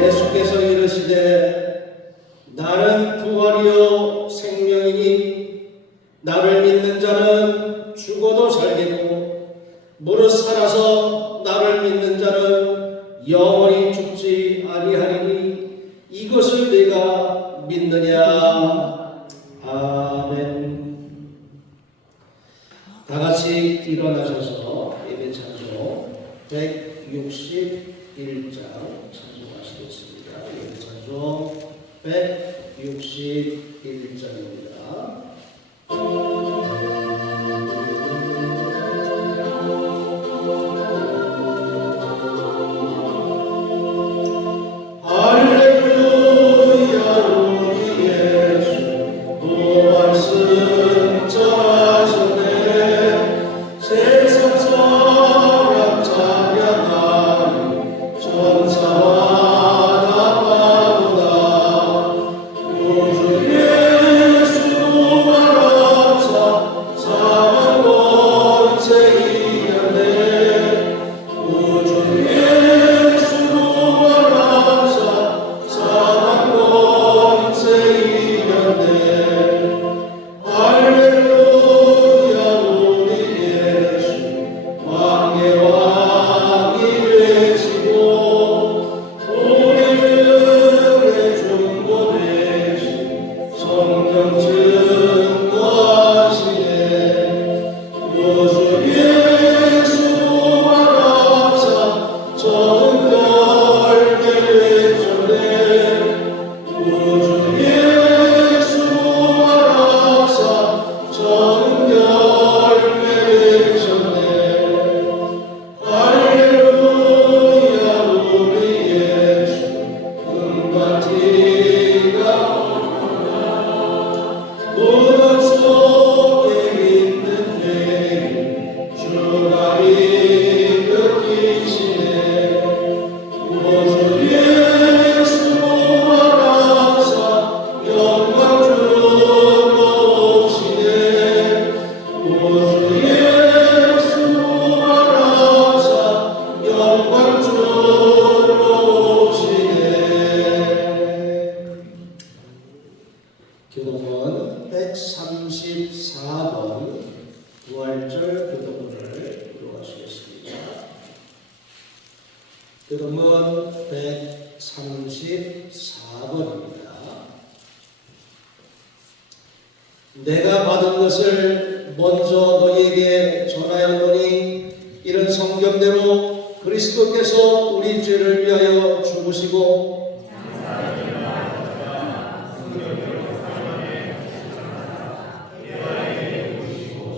예수께서 이르시되 나는 부활이요 생명이니 나를 믿는 자는 죽어도 살겠고 무릇 살아서 나를 믿는 자는 영원히 죽지 아니하리니 이것을 네가 믿느냐. 아멘. 다같이 일어나셔서 예배 찬송 161장 찬송하시겠습니다. 예배 찬송 161장입니다. 교독은 134번 부활절 교독문을 읽어가시겠습니다. 교독문 134번입니다. 내가 받은 것을 먼저 너희에게 전하였노니 이런 성경대로 그리스도께서 우리 죄를 위하여 죽으시고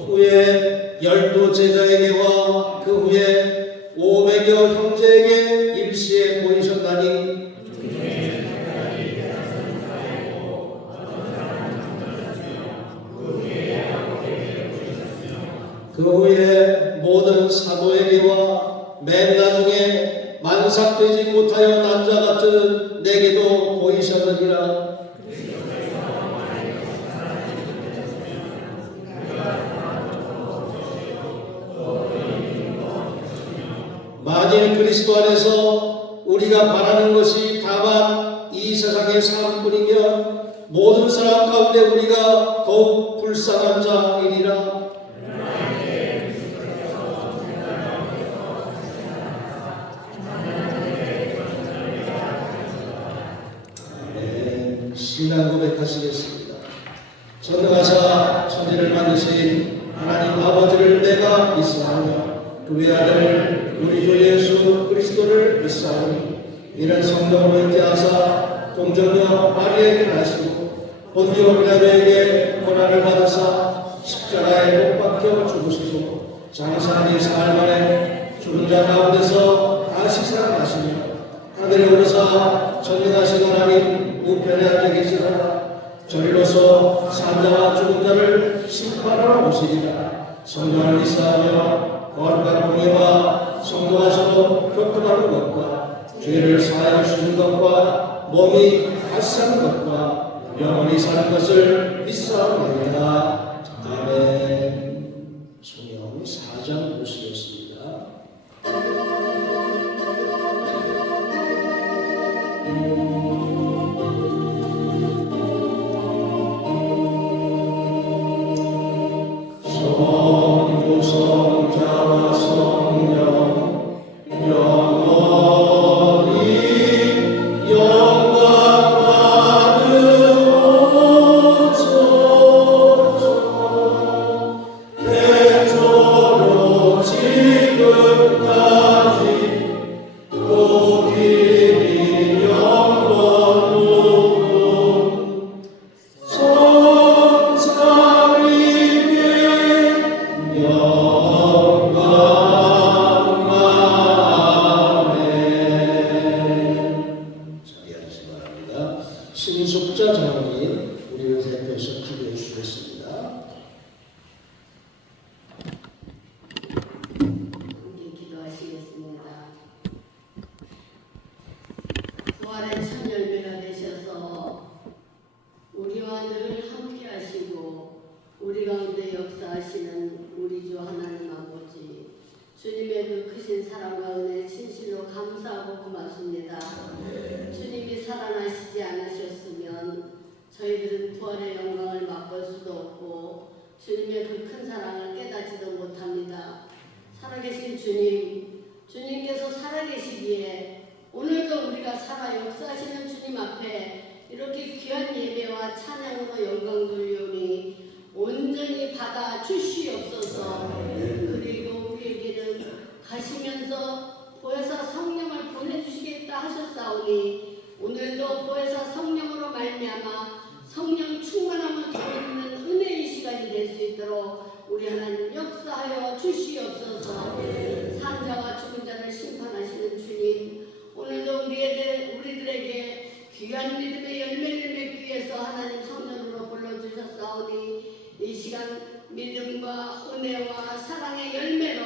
후에 12 제자에게와 그 후에 500여 형제에게 일시에 보이셨나니 그 후에 모든 사도에게와 맨 나중에 만삭되지 못하여 난 자 같은 내게도 보이셨느니라. 만일 그리스도 안에서 우리가 바라는 것이 다만 이 세상의 삶뿐이면 모든 사람 가운데 우리가 더욱 불쌍한 자이리라. 신앙 고백하시겠습니다. 전능하사 천지를 만드신 하나님 아버지를 내가 믿사오며 그 외아들 우리 주 예수 그리스도를 믿사오니 이는 성령으로 잉태하사 동정녀 마리아에게 나시고 본디오 빌라도에게 고난을 받으사 십자가에 못 박혀 죽으시고 장사한 지 사흘 만에 죽은 자 가운데서 다시 살아나시며 하늘에 오르사 전능하신 하나님 우편에 앉아 계시다가 저리로서 산자와 죽은 자를 심판하러 오시리라. 성령을 믿사하며 거룩한 공예와 성도하셔도 교통하는 것과 죄를 사하여 주는 것과 몸이 다시사는 것과 영원히 사는 것을 믿사옵나이다. 아멘. 성경 4장 5시였습니다. 성자와 성령 영원히 영광 받으옵소서. 대조로 지금까지 또 길이 영원으로 성삼위께 영광. 아멘. 자리하시기 바랍니다. 신속자 장로님 우리를 대표해서 기도해 주시겠습니다. 함께 기도하시겠습니다. 부활의 첫 열매가 되셔서 우리와 늘 함께 하시고 우리 가운데 역사하시는 우리 주 하나님 아버지, 주님의 그 크신 사랑과 은혜 진실로 감사하고 고맙습니다. 주님이 살아나시지 않으셨으면 저희들은 부활의 영광을 맛볼 수도 없고 주님의 그 큰 사랑을 깨닫지도 못합니다. 살아계신 주님, 주님께서 살아계시기에 오늘도 우리가 살아 역사하시는 주님 앞에 이렇게 귀한 예배와 찬양으로 영광 돌려오니 온전히 받아 주시옵소서. 그리고 우리에게는 가시면서 보혜사 성령을 보내주시겠다 하셨사오니 오늘도 보혜사 성령으로 말미암아 성령 충만함을 더입는 은혜의 시간이 될 수 있도록 우리 하나님 역사하여 주시옵소서. 산자와 죽은 자를 심판하시는 주님, 오늘도 우리들에게 귀한 믿음의 열매를 맺기 위해서 하나님 성령으로 불러주셨사오니 이 시간 믿음과 은혜와 사랑의 열매로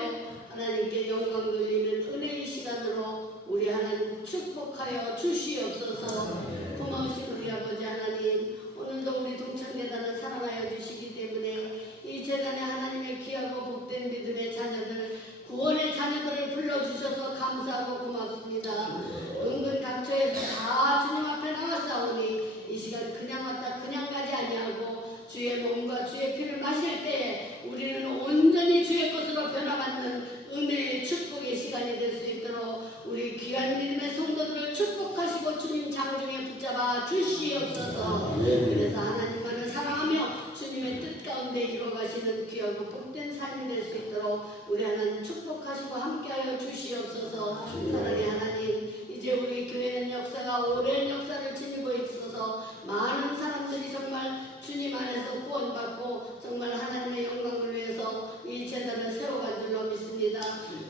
하나님께 영광 돌리는 은혜의 시간으로 우리 하나님 축복하여 주시옵소서. 고마우신 우리 아버지 하나님, 오늘도 우리 동창재단을 사랑하여 주시기 때문에 이 재단에 하나님의 귀하고 복된 믿음의 자녀들, 구원의 자녀들을 불러주셔서 감사하고 고맙습니다. 은근 각처에서 다 주님 앞에 나왔사오니 이 시간 그냥 왔다 그냥 가지 아니하고 주의 몸과 주의 피를 마실 때에 우리는 온전히 주의 것으로 변화받는 은혜의 축복의 시간이 될 수 있도록 우리 귀한 믿음의 성도들을 축복하시고 주님 장중에 붙잡아 주시옵소서. 그래서 하나님만을 사랑하며 주님의 뜻 가운데 이루어가시는 귀하고 복된 삶이 될 수 있도록 우리 하나님 축복하시고 함께하여 주시옵소서. 사랑의 하나님, 이제 우리 교회는 역사가 오랜 역사를 지니고 있어서 많은 사람들이 정말 주님 안에서 구원받고 정말 하나님의 영광을 위해서 이 제단을 세워간 줄로 믿습니다.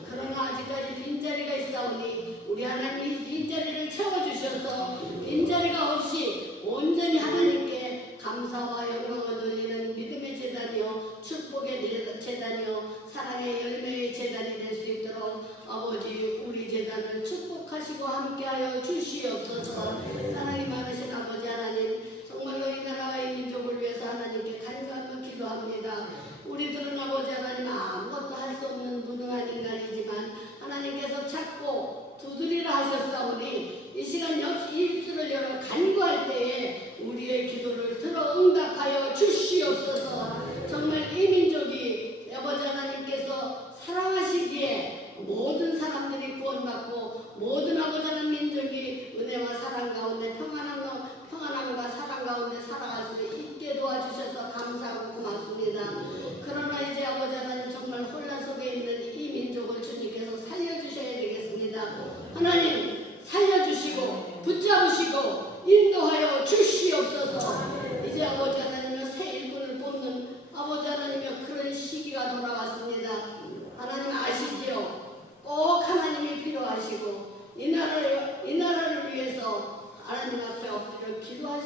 그러나 아직까지 빈자리가 있사오니 우리 하나님이 빈자리를 채워주셔서 빈자리가 없이 온전히 하나님께 감사와 영광을 돌리는 믿음의 제단이요 축복의 제단이요 사랑의 열매의 제단이 될 수 있도록 아버지 우리 제단을 축복하시고 함께하여 주시옵소서. 사랑이 많으신 아버지 하나님, 정말로 이 나라와 이 민족을 위해서 하나님께 간절히 기도합니다. 우리들은 아버지 하나님 아무것도 할 수 없는 무능한 인간이지만 하나님께서 찾고 두드리라 하셨사오니 이 시간 역시 입술을 열어 간구할 때에 우리의 기도를 들어 응답하여 주시옵소서. 정말 이 민족이 아버지 하나님께서 사랑하시기에 모든 사람들이 구원받고 모든 아버지 하나님 민족이 은혜와 사랑 가운데 평안한 가운데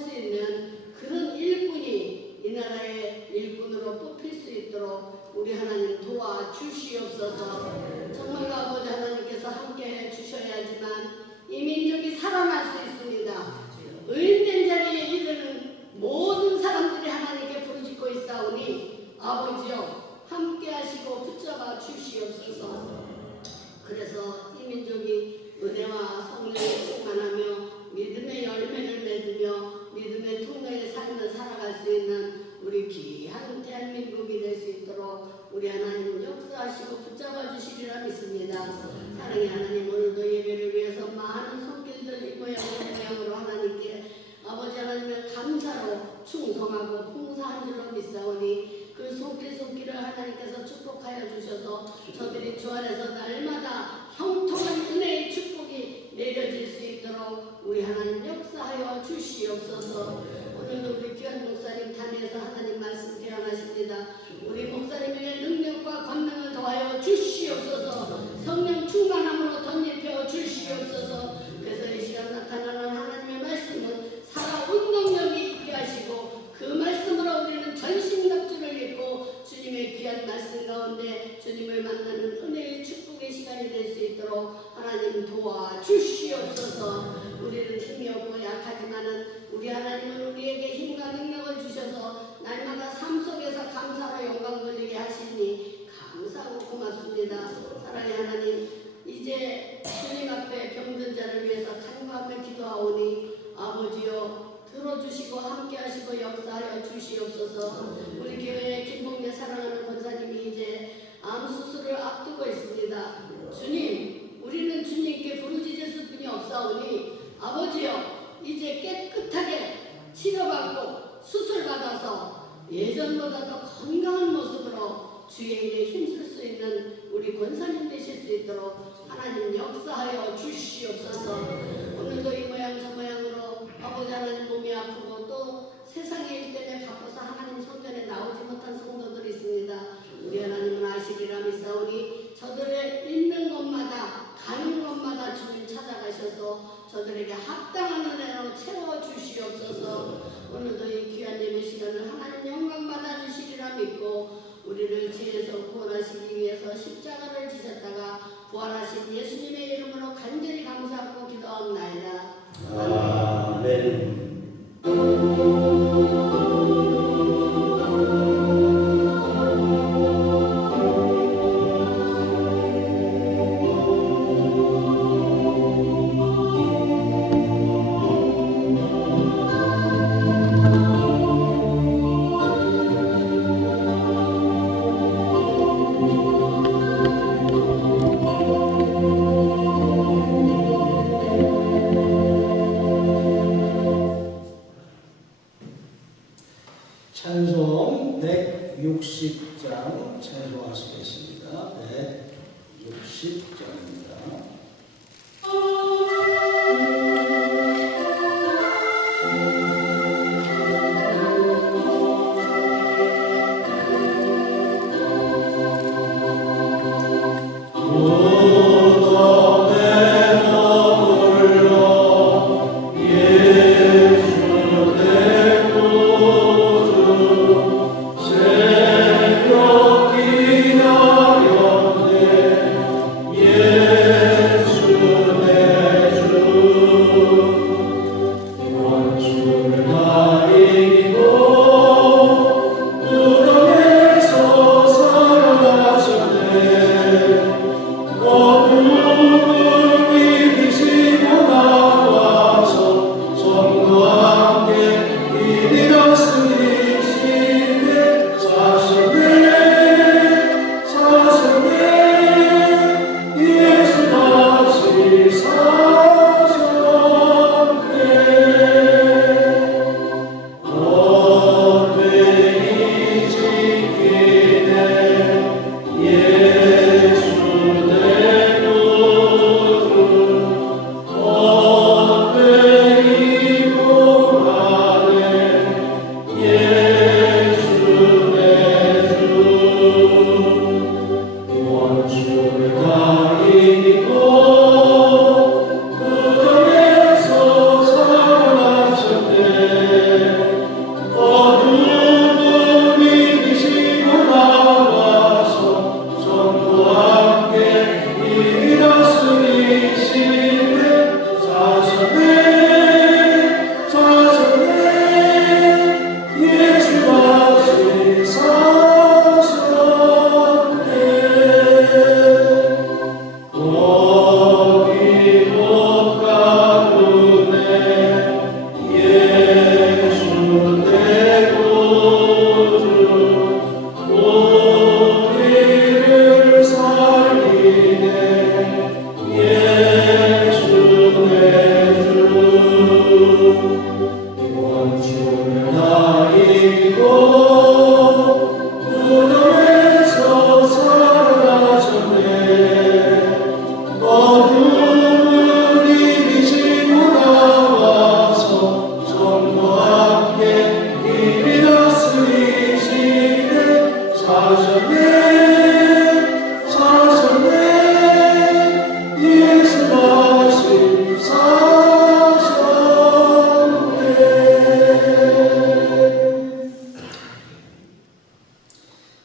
수 있는 그런 일꾼이 이 나라의 일꾼으로 뽑힐 수 있도록 우리 하나님 도와주시옵소서. 정말로 아버지 하나님께서 함께해 주셔야지만 이 민족이 살아날 수 있습니다. 의인된 자리에 이르는 모든 사람들이 하나님께 부르짖고 있사오니 아버지여 함께 하시고 붙잡아 주시옵소서. 그래서 이 민족이 은혜와 성령에 충만하며 믿음의 열매를 맺으며 믿음의 통로의 삶을 살아갈 수 있는 우리 귀한 대한민국이 될 수 있도록 우리 하나님 역사하시고 붙잡아 주시리라 믿습니다. 사랑의 하나님, 오늘도 예배를 위해서 많은 손길들 이 모양으로 하나님께 아버지 하나님의 감사로 충성하고 봉사한 줄로 믿사오니 그 손길을 하나님께서 축복하여 주셔서 저들이 주 안에서 날마다 형통한 은혜의 축복이 내려질 수 있도록 우리 하나님 역사하여 주시옵소서. 오늘도 우리 귀한 목사님 단위에서 하나님 말씀 대언하십니다. 우리 목사님에게 능력과 권능을 더하여 주시옵소서. 성령 충만함으로 덧입혀 주시옵소서. 그래서 이 시간 나타나는 하나님의 말씀은 살아온 능력이 있게 하시고 그 말씀으로 우리는 전신갑주를 입고 주님의 귀한 말씀 가운데 주님을 만나는 은혜의 축복의 시간이 될 수 있도록 하나님 도와주시옵소서. 우리는 힘이 없고 약하지만은 우리 하나님은 우리에게 힘과 능력을 주셔서 날마다 삶 속에서 감사로 영광 돌리게 하시니 감사하고 고맙습니다. 사랑의 하나님, 이제 주님 앞에 병든 자를 위해서 간구하며 기도하오니 아버지여 들어주시고 함께하시고 역사하여 주시옵소서. 우리 교회의 김봉래 사랑하는 권사님이 이제 암 수술을 앞두고 있습니다. 주님, 우리는 주님께 부르짖을 뿐이 없사오니 아버지여 이제 깨끗하게 치료받고 수술받아서 예전보다 더 건강한 모습으로 주의 일에 힘쓸 수 있는 우리 권사님 되실 수 있도록 하나님 역사하여 주시옵소서. 오늘도 이 모양 저 모양으로 아버지 하나님 몸이 아프고 또 세상의 일 때문에 바빠서 하나님 성전에 나오지 못한 성도들이 있습니다. 우리 하나님은 아시리라 믿사오니 저들의 있는 곳마다 가는 곳마다 주님 찾아가셔서 저들에게 합당한 은혜로 채워주시옵소서. 오늘도 이 귀한 예배 시간을 하나님 영광 받아주시리라 믿고 우리를 죄에서 구원하시기 위해서 십자가를 지셨다가 부활하신 예수님의 이름으로 간절히 감사하고 기도합나이다. 아멘. 찬송 160장 찬송하시겠습니다. 160장입니다. Yeah. 이미 다스리시네 사셨네 사셨네 예수 다시 사셨네.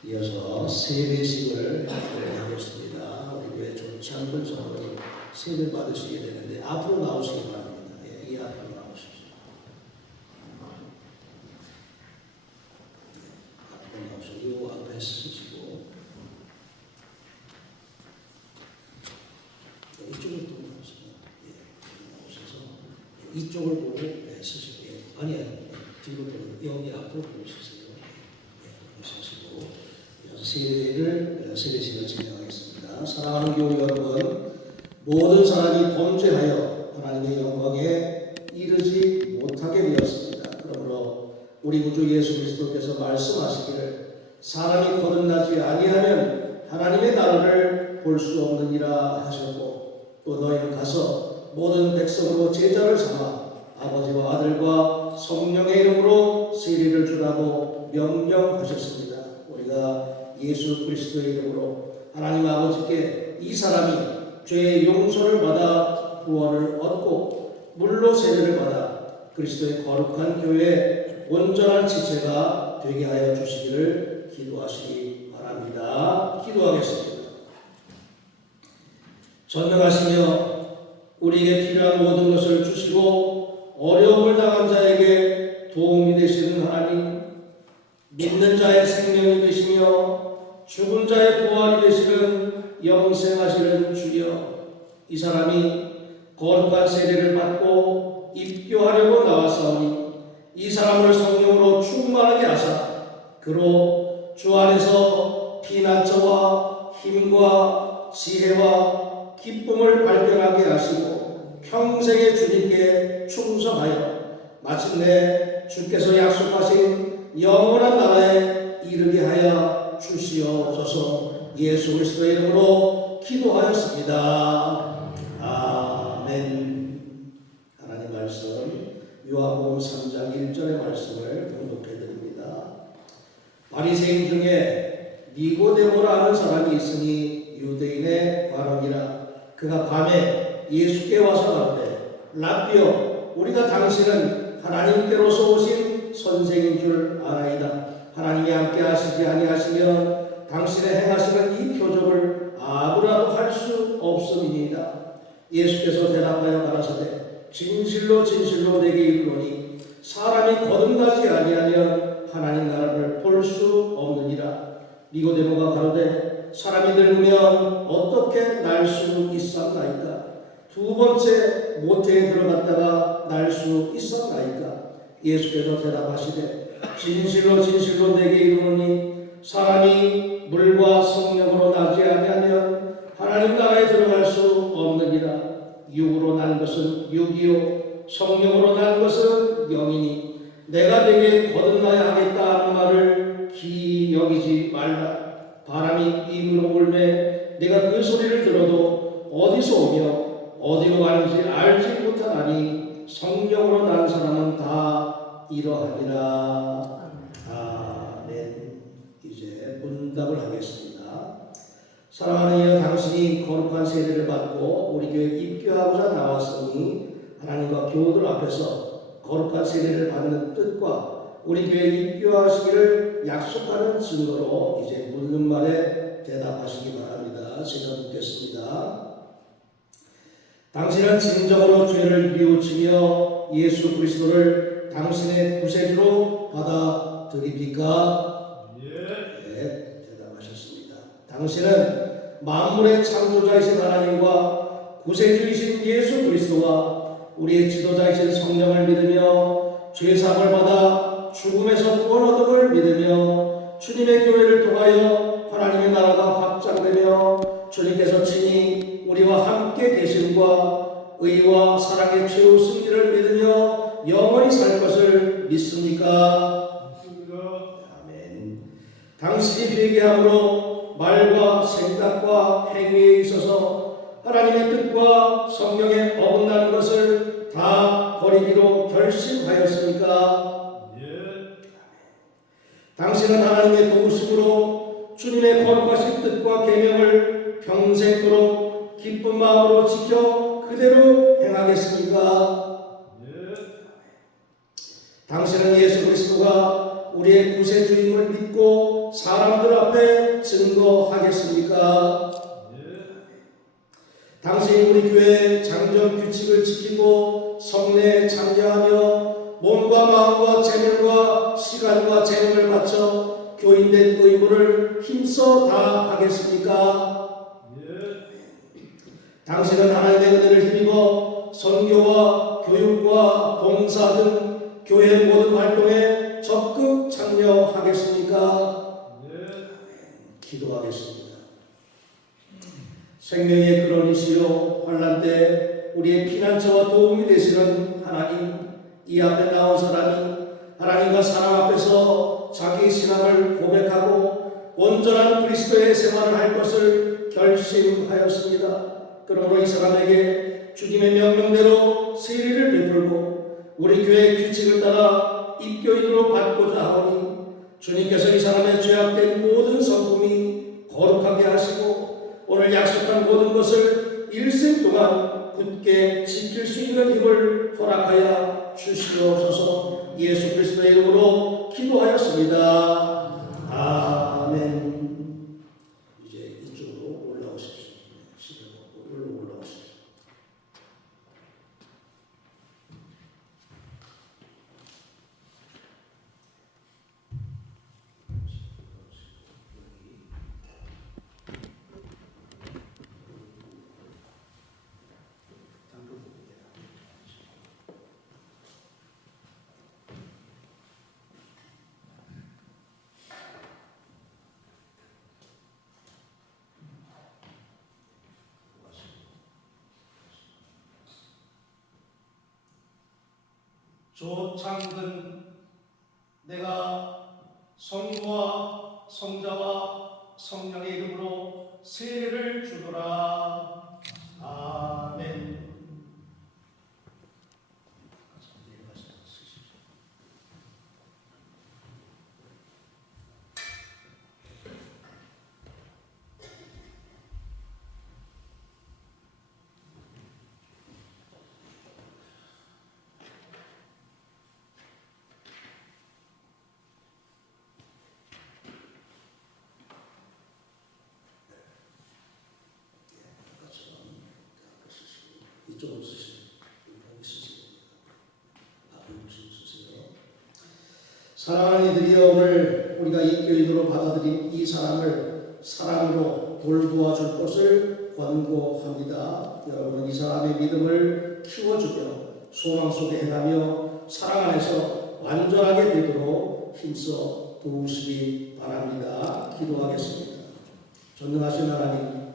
이어서 세례식을 하겠습니다. 우리 교회 좋지 않은 성도들 세례 받으시게 되는데 앞으로 나오시기 바랍니다. 예, 이 앞으로 나오십시오. 앞으로 나오시고 이 앞에 쓰시고 이쪽을 또 나오세요. 예, 나오셔서 이쪽을 보고 쓰시고 아니야 뒤로 보고 여기 앞으로 보고 쓰세요. 쓰시고 세례식을 진행하겠습니다. 사랑하는 교우 여러분, 모든 사람이 범죄하여 하나님의 영광에 이르지 못하게 되었습니다. 그러므로 우리 구주 예수 그리스도께서 말씀하시기를 사람이 거듭나지 아니하면 하나님의 나라를 볼 수 없느니라 하셨고 또 너희는 가서 모든 백성으로 제자를 삼아 아버지와 아들과 성령의 이름으로 세례를 주라고 명령하셨습니다. 우리가 예수 그리스도의 이름으로 하나님 아버지께 이 사람이 죄의 용서를 받아 구원을 얻고 물로 세례를 받아 그리스도의 거룩한 교회의 온전한 지체가 되게 하여 주시기를 기도하시기 바랍니다. 기도하겠습니다. 전능하시며 우리에게 필요한 모든 것을 주시고 어려움을 당한 자에게 도움이 되시는 하나님, 믿는 자의 생명이 되시며 죽은 자의 부활이 되시는 영생하시는 주여, 이 사람이 거룩한 세례를 받고 입교하려고 나왔사오니 이 사람을 성령으로 충만하게 하사 그로 주 안에서 피난처와 힘과 지혜와 기쁨을 발견하게 하시고 평생의 주님께 충성하여 마침내 주께서 약속하신 영원한 나라에 이르게 하여 주시옵소서. 예수 그리스도의 이름으로 기도하였습니다. 아멘. 하나님 말씀 요한복음 3장 1절의 말씀을 봉독해 드립니다. 바리새인 중에 니고데모라 하는 사람이 있으니 유대인의 관원이라. 그가 밤에 예수께 와서 가로되 라삐여, 우리가 당신은 하나님께로서 오신 선생인 줄 아나이다. 하나님이 함께 하시지 아니하시면 당신의 행하시는 이 표적을 아무라도 할 수 없음이니이다. 예수께서 대답하여 가라사대 진실로 진실로 내게 이르노니 사람이 거듭나지 아니하면 하나님 나라를 볼 수 없느니라. 니고데모가 가로되 사람이 늙으면 어떻게 날 수 있었나이까? 두 번째 모태에 들어갔다가 날 수 있었나이까? 예수께서 대답하시되 진실로 진실로 내게 이르노니 사람이 물과 성령으로 나지 아니하면 하나님 나라에 들어갈 수 없느니라. 육으로 난 것은 육이요 성령으로 난 것은 영이니 내가 내게 거듭나야 하겠다 하는 말을 기이 여기지 말라. 바람이 입으로 불매 내가 그 소리를 들어도 어디서 오며 어디로 가는지 알지 못하나니 성령으로 난 사람은 다 이러하니라. 아멘. 이제 문답을 하겠습니다. 사랑하는 이여, 당신이 거룩한 세례를 받고 우리 교회에 입교하고자 나왔으니 하나님과 교우들 앞에서 거룩한 세례를 받는 뜻과 우리 교회에 입교하시기를 약속하는 증거로 이제 묻는 말에 대답하시기 바랍니다. 제가 묻겠습니다. 당신은 진정으로 죄를 뉘우치며 예수 그리스도를 당신의 구세주로 받아들입니까? 네, 대답하셨습니다. 당신은 만물의 창조자이신 하나님과 구세주이신 예수 그리스도와 우리의 지도자이신 성령을 믿으며 죄사함을 받아 죽음에서 구원 얻음을 믿으며 주님의 교회를 통하여 하나님의 나라가 확장되며 주님께서 친히 우리와 함께 계심과 의와 사랑의 최후 승리를 믿으며 영원히 살 것을 믿습니까? 아멘. 당신이 회개함으로 말과 생각과 행위에 있어서 하나님의 뜻과 성령에 어긋나는 것을 다 버리기로 결심하였습니까? 예. 당신은 하나님의 도우심으로 주님의 거룩하신 뜻과 계명을 평생토록 기쁜 마음으로 지켜 그대로 행하겠습니까? 당신은 예수 그리스도가 우리의 구세주임을 믿고 사람들 앞에 증거하겠습니까? 당신이 우리 교회의 장정 규칙을 지키고 성례에 참여하며 몸과 마음과 재물과 시간과 재능을 바쳐 교인된 의무를 힘써 다하겠습니까? 당신은 하나님의 은혜를 힘입어 선교와 교육과 봉사 등 교회 모든 활동에 적극 참여하겠습니까? 기도하겠습니다. 생명의 근원이시요 환난 때 우리의 피난처와 도움이 되시는 하나님, 이 앞에 나온 사람이 하나님과 사람 앞에서 자기 신앙을 고백하고 온전한 그리스도의 생활을 할 것을 결심하였습니다. 그러므로 이 사람에게 주님의 명령대로 세례를 베풀고 우리 교회의 규칙을 따라 입교인으로 받고자 하오니 주님께서 이 사람의 죄악된 모든 성품이 거룩하게 하시고 오늘 약속한 모든 것을 일생 동안 굳게 지킬 수 있는 힘을 허락하여 주시옵소서. 예수 그리스도의 이름으로 기도하였습니다. 아멘. 이제 이쪽으로 올라오십시오. 이리로 올라오십시오. 조창근, 내가 성부와 성자와 성령의 이름으로 세례를 주노라. 아멘. 이쪽으로 쓰세요. 여기 쓰세요. 앞으로 쓰세요. 사랑하는 이들이여, 오늘 우리가 입교인으로 받아들인 이 사람을 사랑으로 돌보아줄 것을 권고합니다. 여러분은 이 사람의 믿음을 키워주며 소망 속에 행하며 사랑 안에서 완전하게 되도록 힘써 도우시기 바랍니다. 기도하겠습니다. 전능하신 하나님,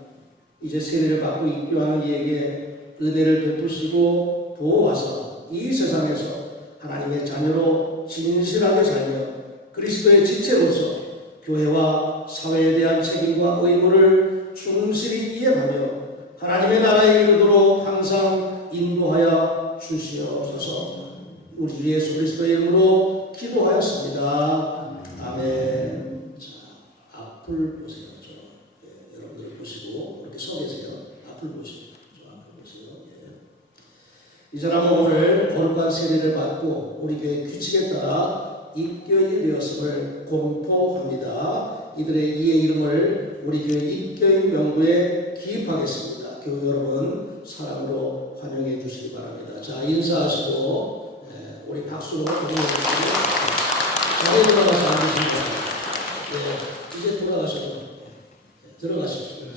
이제 세례를 받고 입교하는 이에게 은혜를 베푸시고 도와서 이 세상에서 하나님의 자녀로 진실하게 살며 그리스도의 지체로서 교회와 사회에 대한 책임과 의무를 충실히 이행하며 하나님의 나라에 이르도록 항상 인도하여 주시옵소서. 우리 주 예수 그리스도의 이름으로 기도하였습니다. 아멘. 자, 앞을 보세요. 여러분들 보시고 이렇게 서 계세요. 앞을 보시고. 이 사람은 오늘 거룩한 세례를 받고 우리 교회 규칙에 따라 입교인이 되었음을 공포합니다. 이들의 이의 이름을 우리 교회 입교인 명부에 기입하겠습니다. 교회 여러분 사랑으로 환영해 주시기 바랍니다. 자, 인사하시고 우리 박수로 환영해주시고 자리에 들어가서 앉으십니다. 이제 돌아가시고 들어가십시오.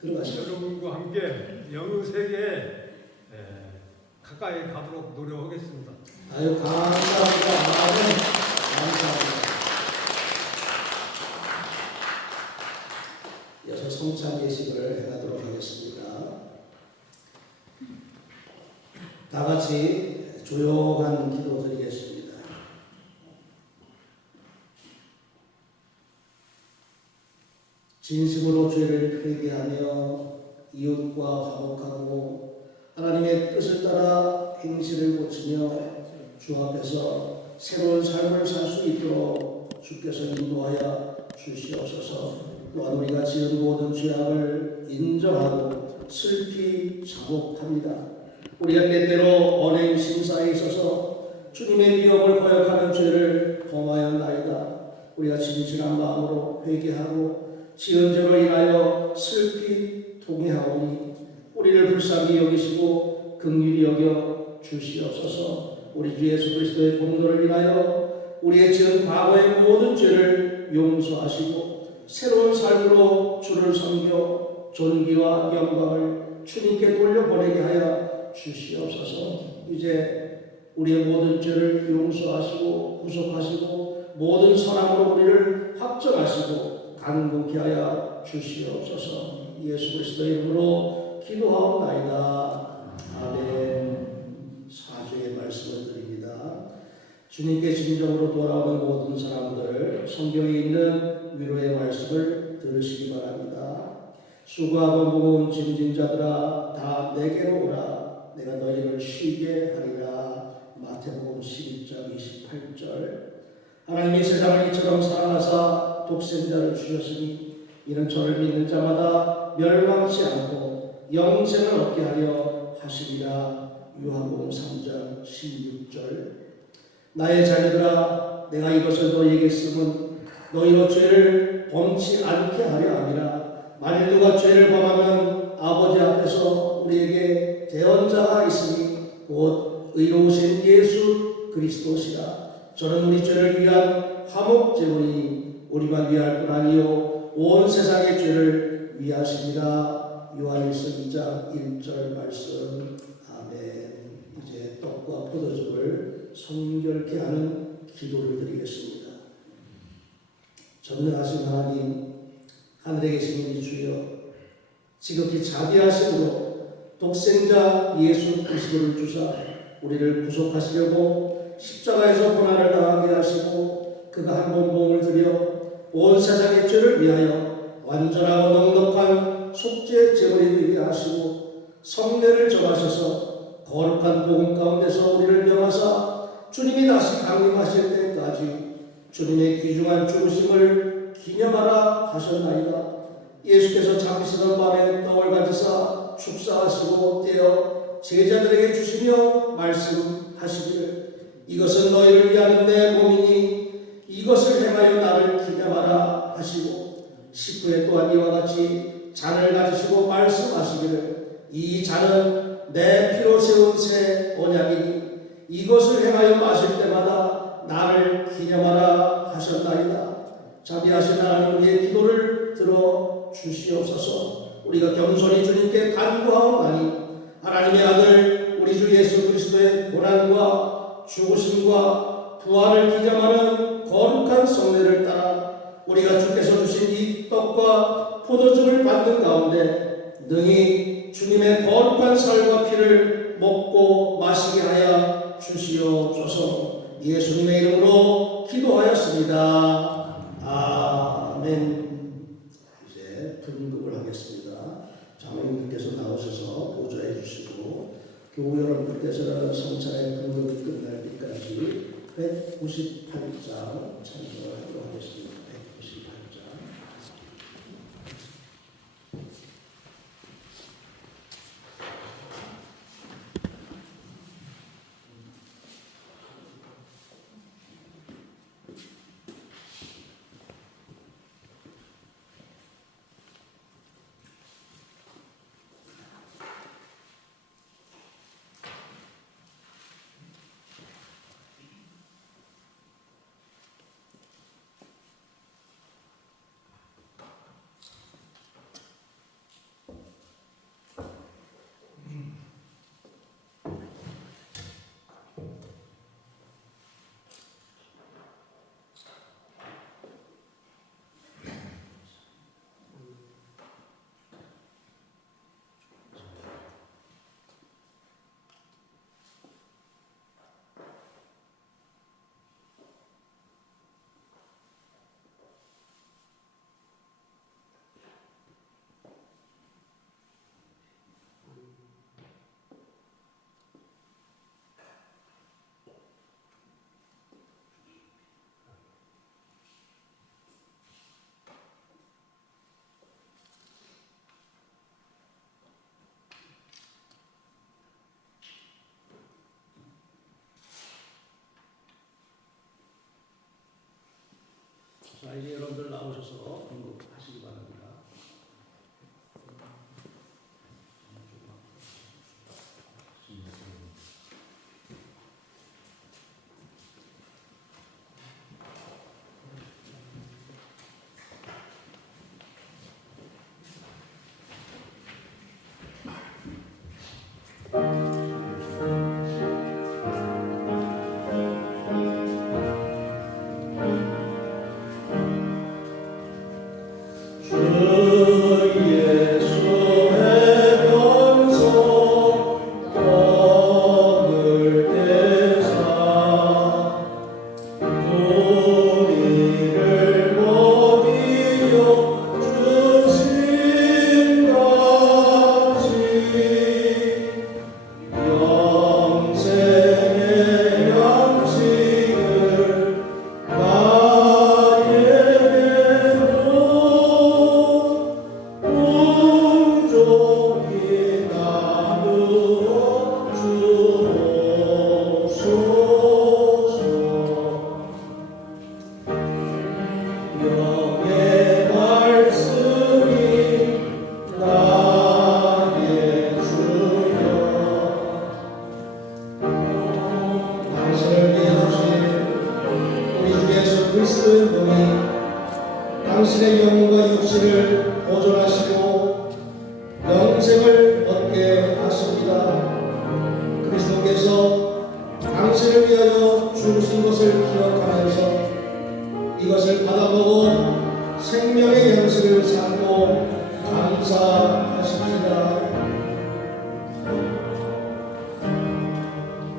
들어가십시오. 여러분과 함께 영의 세계에 가까이 가도록 노력하겠습니다. 아유, 감사합니다. 아멘. 감사합니다. 이어서 성찬 예식을 행하도록 하겠습니다. 다 같이 조용한 기도 드리겠습니다. 진심으로 죄를 회개하며 이웃과 화목하고 하나님의 뜻을 따라 행실을 고치며 주 앞에서 새로운 삶을 살 수 있도록 주께서 인도하여 주시옵소서. 또한 우리가 지은 모든 죄악을 인정하고 슬피 자복합니다. 우리가 때때로 언행 심사에 있어서 주님의 위협을 거역하는 죄를 범하였나이다. 우리가 진실한 마음으로 회개하고 지은 죄로 인하여 슬피 통회하오니 우리를 불쌍히 여기시고 긍휼히 여겨 주시옵소서. 우리 주 예수 그리스도의 공로를 인하여 우리의 지은 과거의 모든 죄를 용서하시고 새로운 삶으로 주를 섬겨 존귀와 영광을 주님께 돌려보내게 하여 주시옵소서. 이제 우리의 모든 죄를 용서하시고 구속하시고 모든 선함으로 우리를 확정하시고 간구케 하여 주시옵소서. 예수 그리스도의 이름으로 기도하옵나이다. 아멘. 사주의 말씀을 드립니다. 주님께 진정으로 돌아오는 모든 사람들 성경에 있는 위로의 말씀을 들으시기 바랍니다. 수고하고 무거운 짐진 자들아 다 내게로 오라. 내가 너희를 쉬게 하리라. 마태복음 12장 28절. 하나님이 세상을 이처럼 사랑하사 독생자를 주셨으니 이는 저를 믿는 자마다 멸망치 않고 영생을 얻게 하려 하시리라. 요한복음 3장 16절. 나의 자녀들아 내가 이것을 너희에게 쓰면 너희로 죄를 범치 않게 하려 함이라. 만일 누가 죄를 범하면 아버지 앞에서 우리에게 대언자가 있으니 곧 의로우신 예수 그리스도시라. 저는 우리 죄를 위한 화목제물이니 우리만 위할 뿐 아니요 온 세상의 죄를 위하십니다. 요한일서 2장 1절 말씀. 아멘. 이제 떡과 포도즙을 성결케 하는 기도를 드리겠습니다. 전능하신 하나님, 하늘에 계신 우리 주여, 지극히 자비하심으로 독생자 예수 그리스도를 주사 우리를 구속하시려고 십자가에서 고난을 당하게 하시고 그가 한 번 몸을 들여 온 세상의 죄를 위하여 완전하고 넉넉한 속죄 제물이 되게 하시고 성례를 정하셔서 거룩한 복음 가운데서 우리를 명하사 주님이 다시 강림하실 때까지 주님의 귀중한 죽으심을 기념하라 하셨나이다. 예수께서 잡히시던 밤에 떡을 가지사 축사하시고 떼어 제자들에게 주시며 말씀하시기를 이것은 너희를 위하는 내 몸이니 이것을 행하여 나를 기념하라 하시고 19회 또한 이와 같이 잔을 가지시고 말씀하시기를 이 잔은 내 피로 세운 새 언약이니 이것을 행하여 마실 때마다 나를 기념하라 하셨나이다. 자비하신 하나님 우리의 기도를 들어 주시옵소서. 우리가 겸손히 주님께 간구하오나니 하나님의 아들 우리 주 예수 그리스도의 고난과 죽으심과 부활을 기념하는 거룩한 성례를 따라 우리가 주께서 주신 이 떡과 포도즙을 받는 가운데 능히 주님의 거룩한 살과 피를 먹고 마시게 하여 주시옵소서. 예수님의 이름으로 기도하였습니다. 아멘. 이제 분급을 하겠습니다. 장로님께서 나오셔서 보좌해 주시고 교우 여러분께서는 성찬의 분급이 끝날 때까지 198장 찬송하도록 하겠습니다. 198장. 자, 이제 여러분들 나오셔서 공급하시기 바랍니다. 당신의 영혼과 육신을 보존하시고 영생을 얻게 하십니다. 그리스도께서 당신을 위하여 죽으신 것을 기억하면서 이것을 받아보고 생명의 양식을 삼고 감사하십니다.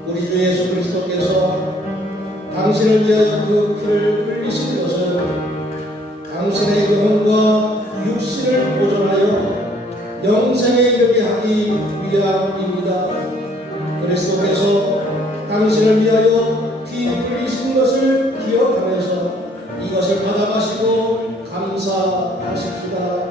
우리 주 예수 그리스도께서 당신을 위하여 그 피를 흘리신 것은 당신의 영혼과 육신을 보존하여 영생에 이르게 하기 위함입니다. 그리스도께서 당신을 위하여 피 흘리신 것을 기억하면서 이것을 받아 마시고 감사하십시다.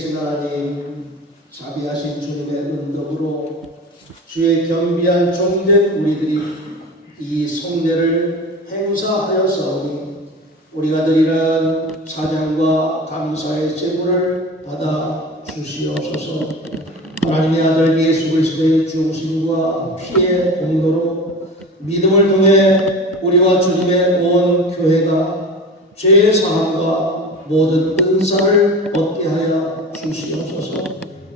계신 하나님, 자비하신 주님의 은덕으로 주의 겸비한 종된 우리들이 이 성례를 행사하였사오니 우리가 드리는 찬양과 감사의 제물을 받아 주시옵소서. 하나님의 아들 예수 그리스도의 죽으심과 피의 공로로 믿음을 통해 우리와 주님의 온 교회가 죄의 사함과 모든 은사를 얻게 하여 주시옵소서.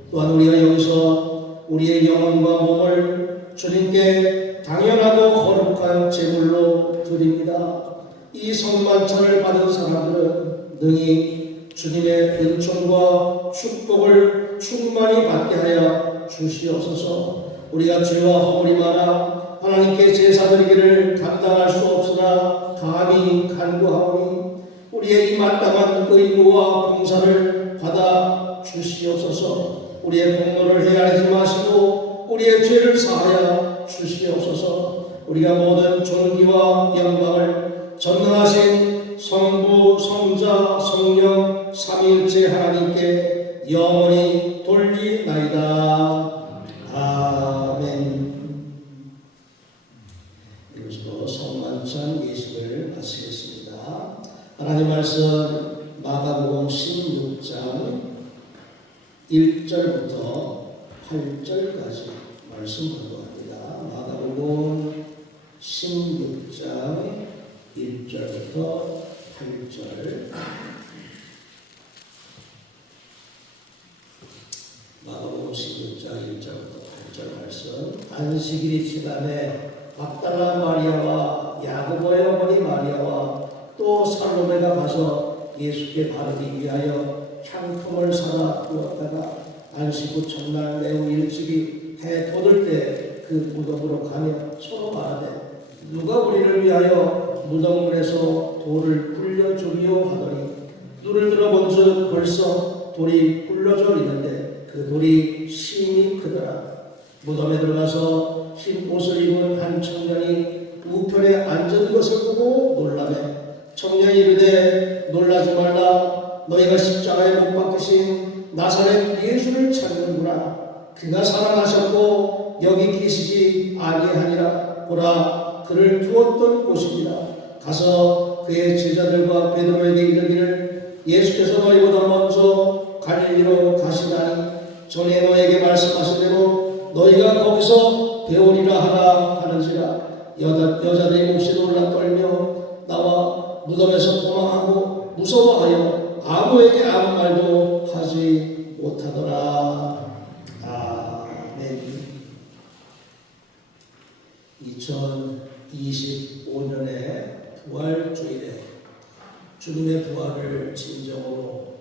또한 우리가 여기서 우리의 영혼과 몸을 주님께 당연하고 거룩한 제물로 드립니다. 이 성만찬을 받은 사람들은 능히 주님의 은총과 축복을 충만히 받게 하여 주시옵소서. 우리가 죄와 허물이 많아 하나님께 제사 드리기를 감당할 수 없으나 감히 간구하오니 우리의 이 마땅한 의무와 봉사를 받아 주시옵소서. 우리의 공로를 헤아리지 마시고 우리의 죄를 사하여 주시옵소서. 우리가 모든 존귀와 영광을 전능하신 성부, 성자, 성령, 삼위일체 하나님께 영원히 돌리나이다. 아멘. 이것으로 성만찬 예식을 마치겠습니다. 하나님 말씀 마가복음 16장 1절부터 8절까지 말씀 공부합니다. 마가복음 16장 1절부터 8절. 마가복음 16장 1절부터 8절 말씀. 안식일이 지남에 막달라 마리아와 야고보의 어머니 마리아와 또 살로메가 가서 예수께 바르기 위하여 향품을 사다 두었다가 안식 후 첫날 매우 일찍이 해 돋을 때 그 무덤으로 가며 서로 말하되 누가 우리를 위하여 무덤문에서 돌을 굴려주리오 하더니 눈을 들어본즉 벌써 돌이 굴려져 있는데 그 돌이 심히 크더라. 무덤에 들어가서 흰 옷을 입은 한 청년이 우편에 앉은 것을 보고 놀라매 청년이 이르되 놀라지 말라. 너희가 십자가에 못 박히신 나사렛 예수를 찾는구나. 그가 살아나셨고 여기 계시지 아니하니라. 보라, 그를 두었던 곳입니다. 가서 그의 제자들과 베드로에게 이르기를 예수께서 너희보다 먼저 갈릴리로 가시다니 전에 너에게 말씀하신 대로 너희가 거기서 배우리라 하라 하는지라. 여자들이 몹시 놀라 떨며 나와 무덤에서 도망하고 무서워하여 아무에게 아무 말도 하지 못하더라. 아멘. 2025년의 부활주일에 주님의 부활을 진정으로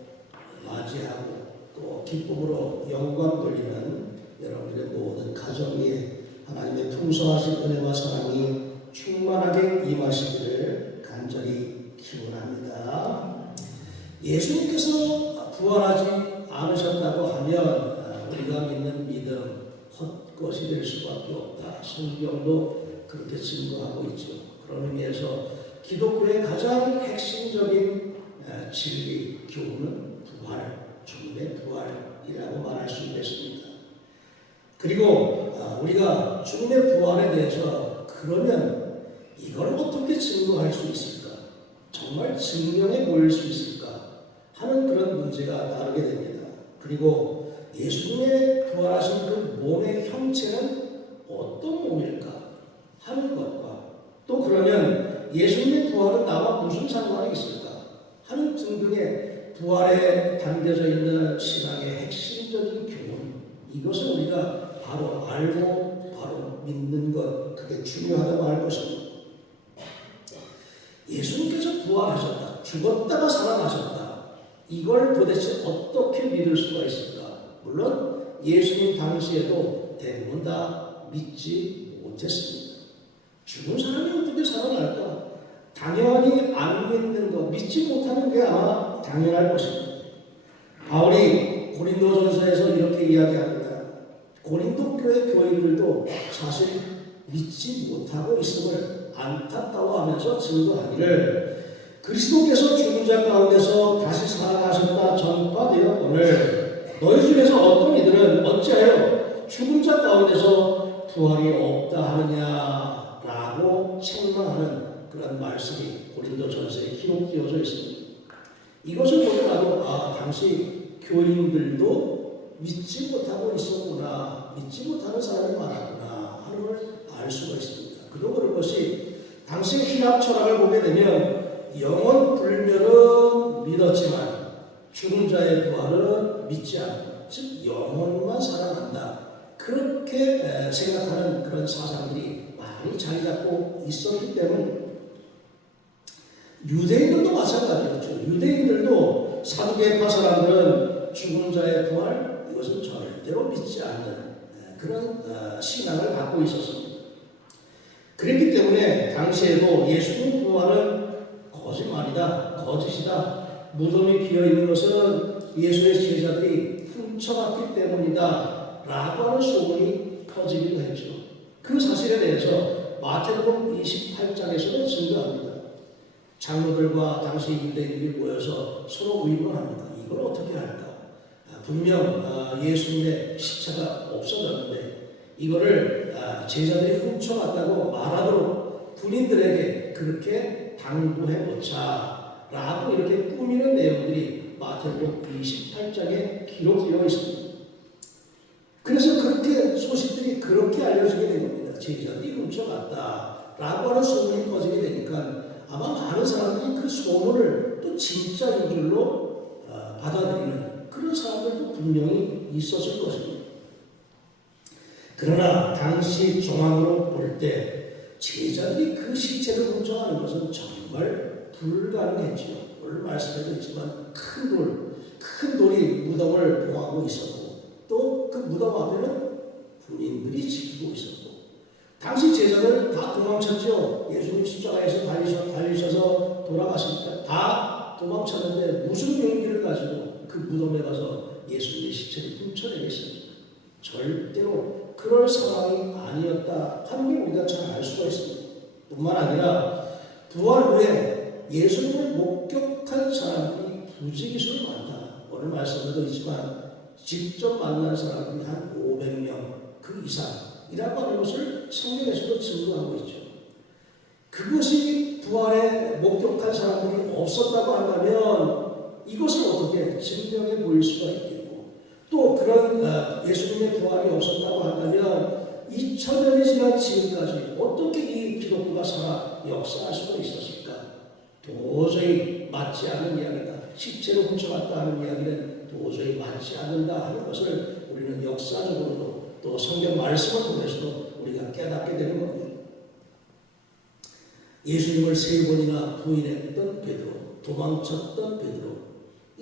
맞이하고 또 기쁨으로 영광 돌리는 여러분들의 모든 가정 위에 하나님의 풍성하신 은혜와 사랑이 충만하게 임하시기를 간절히 기원합니다. 예수님께서 부활하지 않으셨다고 하면 우리가 믿는 믿음 헛것이 될 수밖에 없다. 성경도 그렇게 증거하고 있죠. 그런 의미에서 기독교의 가장 핵심적인 진리 교훈은 부활, 주님의 부활이라고 말할 수 있겠습니다. 그리고 우리가 주님의 부활에 대해서 그러면 이걸 어떻게 증거할 수 있을까? 정말 증명해 보일 수 있을까? 하는 그런 문제가 나오게 됩니다. 그리고 예수님의 부활하신 그 몸의 형체는 어떤 몸일까? 하는 것과 또 그러면 예수님의 부활은 나와 무슨 상관이 있을까? 하는 등등의 부활에 담겨져 있는 신앙의 핵심적인 교훈, 이것을 우리가 바로 알고 바로 믿는 것, 그게 중요하다고 할 것입니다. 예수님께서 부활하셨다, 죽었다가 살아나셨다, 이걸 도대체 어떻게 믿을 수가 있을까? 물론 예수님 당시에도 대부분 다 믿지 못했습니다. 죽은 사람이 어떻게 살아날까? 당연히 안 믿는 것, 믿지 못하는 게 아마 당연할 것입니다. 바울이 고린도전서에서 이렇게 이야기합니다. 고린도 교회 교인들도 사실 믿지 못하고 있음을 안타까워하면서 증거하기를 그리스도께서 죽은 자 가운데서 다시 살아나셨다 전파되었거늘 너희 중에서 어떤 이들은 어찌하여 죽은 자 가운데서 부활이 없다 하느냐라고 책망하는 그런 말씀이 고린도전서에 기록되어져 있습니다. 이것을 보더라도 당시 교인들도 믿지 못하고 있었구나, 믿지 못하는 사람이 많았구나 하는 걸 알 수가 있습니다. 그리고 그런 것이 당시 신학 철학을 보게 되면 영원 불멸은 믿었지만 죽은 자의 부활은 믿지 않고, 즉 영혼만 살아난다, 그렇게 생각하는 그런 사상들이 많이 자리 잡고 있었기 때문에 유대인들도 마찬가지였죠. 유대인들도 사두개파 사람들은 죽은 자의 부활, 이것은 절대로 믿지 않는 그런 신앙을 갖고 있었습니다. 그랬기 때문에 당시에도 예수님 부활은 거짓말이다, 거짓이다, 무덤이 비어있는 것은 예수의 제자들이 훔쳐갔기 때문이다 라고 하는 소문이 퍼지기도 했죠. 그 사실에 대해서 마태복음 28장에서도 증거합니다. 장로들과 당시 유대인들이 모여서 서로 의논합니다. 이걸 어떻게 할까? 분명 예수님의 시체가 없어졌는데 이거를 제자들이 훔쳐갔다고 말하도록 군인들에게 그렇게 당부해보자 라고 이렇게 꾸미는 내용들이 마태복음 28장에 기록되어 있습니다. 그래서 그렇게 소식들이 그렇게 알려지게 된 겁니다. 제자들이 훔쳐갔다 라고 하는 소문이 퍼지게 되니까 아마 많은 사람들이 그 소문을 또 진짜인 줄로 받아들이는 그런 사람들도 분명히 있었을 것입니다. 그러나 당시 정황으로 볼 때 제자들이 그 시체를 훔쳐가는 것은 정말 불가능했지요. 오늘 말씀해드렸지만 큰 돌이 무덤을 봉하고 있었고 또 그 무덤 앞에는 군인들이 지키고 있었고 당시 제자들 다 도망쳤죠. 예수님 십자가에서 달리셔서 돌아가시니까 다 도망쳤는데 무슨 용기를 가지고 그 무덤에 가서 예수님의 시체를 훔쳐내겠습니까? 절대로 그럴 상황이 아니었다 하는 걸 우리가 잘 알 수가 있습니다. 뿐만 아니라 부활 후에 예수님을 목격한 사람들이 부지기수로 많다. 오늘 말씀에도 있지만 직접 만난 사람들이 한 500명 그 이상이라고 하는 것을 성경에서도 증거하고 있죠. 그것이 부활에 목격한 사람들이 없었다고 한다면 이것을 어떻게 증명해 보일 수가 있겠고 또 그런 예수님의 부활이 없었다고 한다면 2000년이 지난 지금까지 어떻게 이 기독교가 살아 역사할 수가 있었을까? 도저히 맞지 않는 이야기다. 시체로 훔쳐갔다 하는 이야기는 도저히 맞지 않는다 하는 것을 우리는 역사적으로도 또 성경 말씀을 통해서도 우리가 깨닫게 되는 겁니다. 예수님을 3번이나 부인했던 베드로, 도망쳤던 베드로,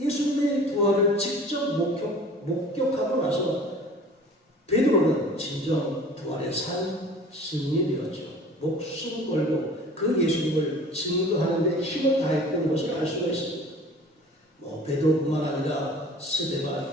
예수님의 부활을 직접 목격하고 나서 베드로는 진정 부활의 산 증인이 되었죠. 목숨 걸고 그 예수님을 증거하는 데 힘을 다했던 것을 알 수가 있습니다. 베드로뿐만 아니라 스데반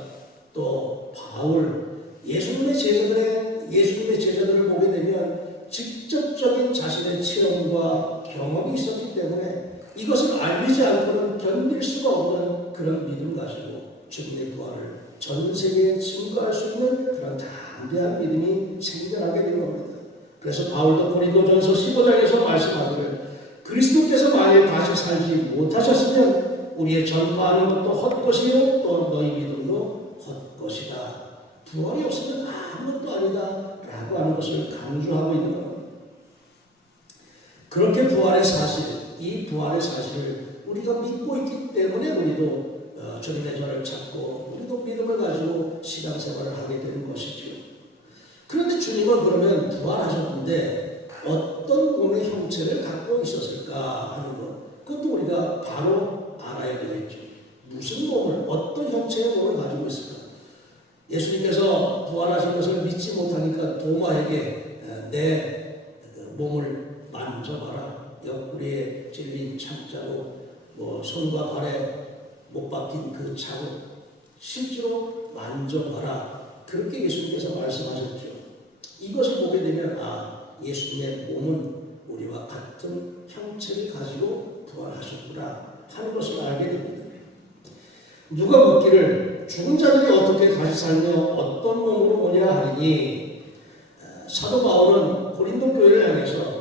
또 바울, 예수님의 제자들을 보게 되면 직접적인 자신의 체험과 경험이 있었기 때문에 이것을 알리지 않고는 견딜 수가 없는 그런 믿음 가지고 주님의 부활을 전 세계에 증거할 수 있는 그런 담대한 믿음이 생겨나게 된 겁니다. 그래서 바울도 고린도전서 15장에서 말씀하기를 그리스도께서 만일 다시 살지 못하셨으면 우리의 전파하는 것도 헛것이요 또 너희 믿음도 헛것이다. 부활이 없으면 아무것도 아니다 라고 하는 것을 강조하고 있는 겁니다. 그렇게 부활의 사실, 이 부활의 사실을 우리가 믿고 있기 때문에 우리도 주님의 전을 찾고 우리도 믿음을 가지고 신앙생활을 하게 되는 것이죠. 그런데 주님은 그러면 부활하셨는데 어떤 몸의 형체를 갖고 있었을까 하는 것, 그것도 우리가 바로 알아야 되겠죠. 무슨 몸을, 어떤 형체의 몸을 가지고 있을까? 예수님께서 부활하신 것을 믿지 못하니까 도마에게 내 몸을 만져봐라. 옆구리에 찔린 창자국, 손과 발에 못 박힌 그 자국, 실제로 만져봐라. 그렇게 예수님께서 말씀하셨죠. 이것을 보게 되면 예수님의 몸은 우리와 같은 형체를 가지고 부활하셨구나 하는 것을 알게 됩니다. 누가 묻기를 죽은 자들이 어떻게 다시 살며 어떤 몸으로 오냐 하니 사도 바울은 고린도 교회를 향해서